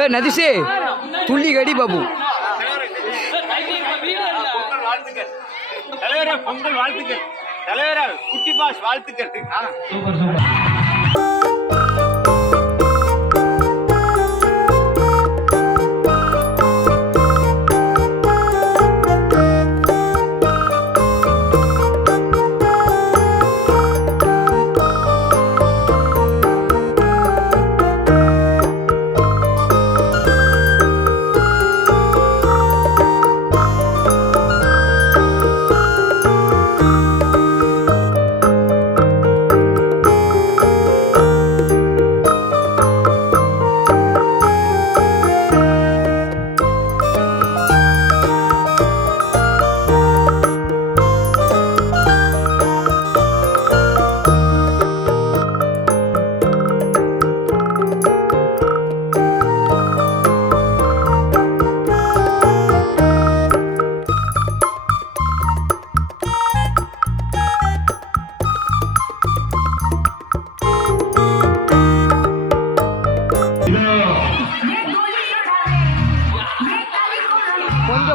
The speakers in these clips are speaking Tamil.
ஏ நதிஷே துள்ளி கடி பாபு. வாழ்த்துக்கள் தலைவரே பொங்கல் வாழ்த்துக்கள். தலைவரே குட்டி பாஸ் வாழ்த்துக்கள்.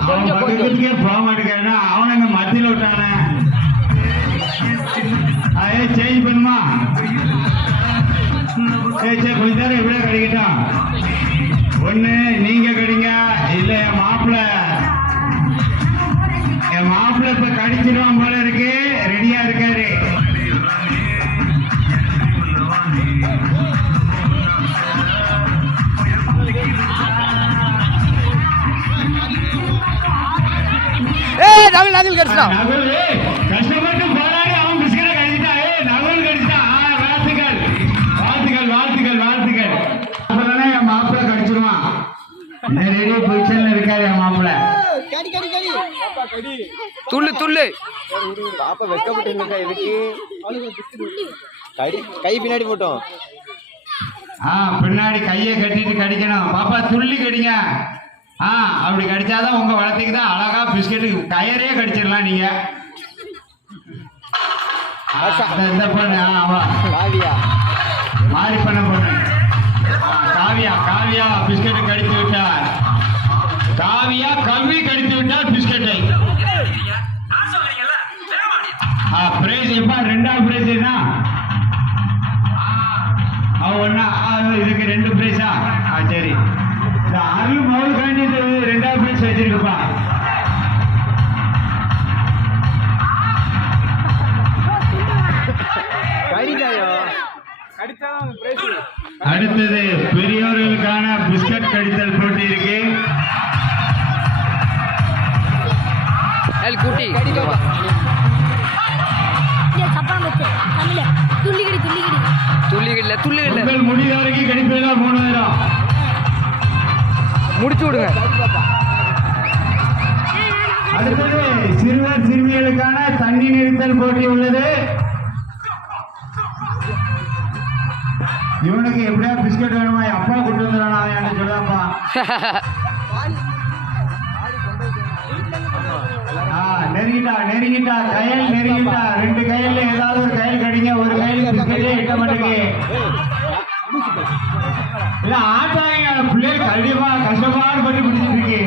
கொஞ்சம் பக்கத்துக்கே போக மாட்டேங்கிறானா? அவனை இந்த மத்தியில் விட்டானே? அதே சேஞ்ச் பண்ணுமா? சரி சரி கொஞ்ச நேரம் இப்படியே கிடைக்கட்டும் ஒண்ணு நீங்க கஷ்டப்பட்டு போராடி அவன் பிஸ்கட்டை கடிச்சிட்டான் ஏய் நகுல் கடிச்சிட்டான் ஆ, வாழ்த்துக்கள். வாழ்த்துக்கள் வாழ்த்துக்கள் வாழ்த்துக்கள். அப்பதானே என் மாப்பிள்ள கடிச்சிருவான். இந்த ரெடி பொசிஷன்ல இருக்காரு என் மாப்பிள்ள. துள்ளு துள்ளு. பாப்பா வெக்கப்பட்டு இருக்கா எதுக்கு கை பின்னாடி போட்டோம். ஆ பின்னாடி கையை கட்டிட்டு கடிக்கணும். பாப்பா துள்ளி கடிங்க. ஆ அப்படி கடிச்சாதான் உங்க வளர்த்துக்கு தான் அழகா பிஸ்கெட்டு கயரே கடிச்சிடலாம் நீங்க. இந்த- பொண்ணு காவியா. மாறி பண்ண காவியா காவியா பிஸ்கெட்டை கடித்து விட்டார். காவியா கல்வி கடித்து விட்டார் பிஸ்கெட்டை. பிரைஸ் எப்பா ரெண்டாவது பிரைஸ் ஒண்ணா ஆ, இதுக்கு ரெண்டு பிரைஸா ஆ? சரி. அருள் மவுல் அடுத்தது பெரியோர்களுக்கான பிஸ்கட் கடித்தல் போட்டி இருக்கு. குட்டி. துள்ளிகிடி துள்ளிகிடி துள்ளி இல்ல துள்ளி இல்ல உங்கள் முடிந்த வரைக்கும் கடிப்பீங்களா மூணாயிரம் முடிச்சு விடுங்க. அடுத்தது சிறுவர் சிறுமிகளுக்கான தண்ணி நிறுத்தல் போட்டி உள்ளது. இவனுக்கு எப்படியா பிஸ்கட் வேணுமா? என் அப்பா கொண்டு வந்துடுறானா அவன் சொல்லாமா ஆ, நெருங்கிட்டா நெருங்கிட்டா கையல் நெருங்கிட்டா. ரெண்டு கையில ஏதாவது ஒரு கையில் கடிங்க ஒரு கையில் பிஸ்கட்டே எட்ட மாட்டேங்க இல்ல ஆட்டாங்க பிள்ளைகள் கண்டிப்பா கஷ்டப்பாடு பட்டு பிடிச்சிட்டு இருக்கு.